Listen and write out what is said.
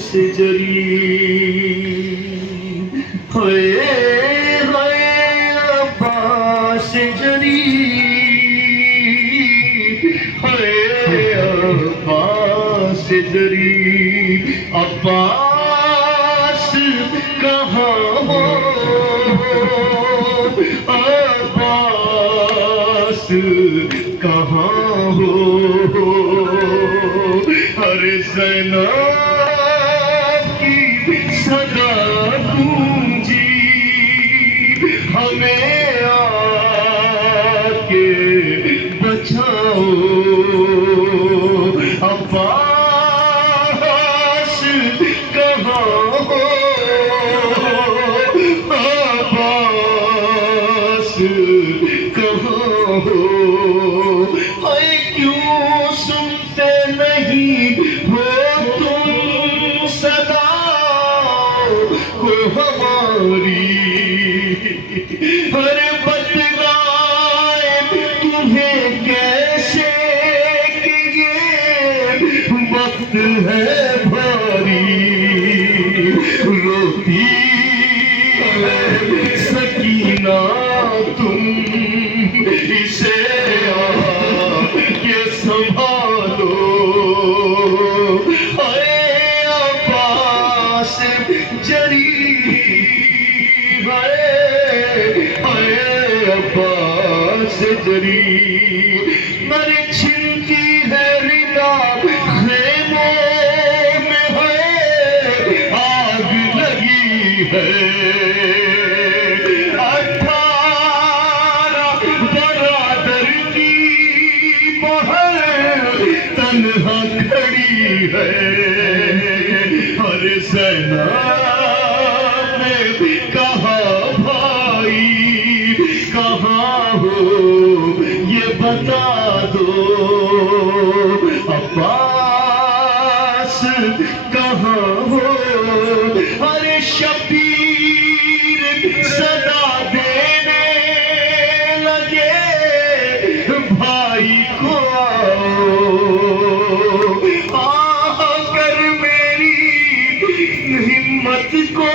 سے جری ہوئے عباس جری ہوئے عباس جری عباس کہاں ہو عباس کہاں ہو ہر زینب کی صدا گونجی ہمیں آ کے بچاؤ عباس کہاں ہو عباس کہاں ہو اے کیوں سنتے نہیں ہو تم صدا کو ہماری ہر بتلائے تمہیں کیسے کہ یہ وقت ہے بھاری روتی ہے سکینہ تم اسے یہ سنبھالو اے عباس جری اے عباس جری میرے چھنتی ہے ردا خیموں میں ہے آگ لگی ہے 18 برادر کی بہن تنہا کھڑی ہے ہر زینب نے کہا بھائی کہاں ہو یہ بتا دو عباس کہاں ہو ہر شبیر صدا دینے لگے بھائی کو آؤ آ کر میری ہمت کو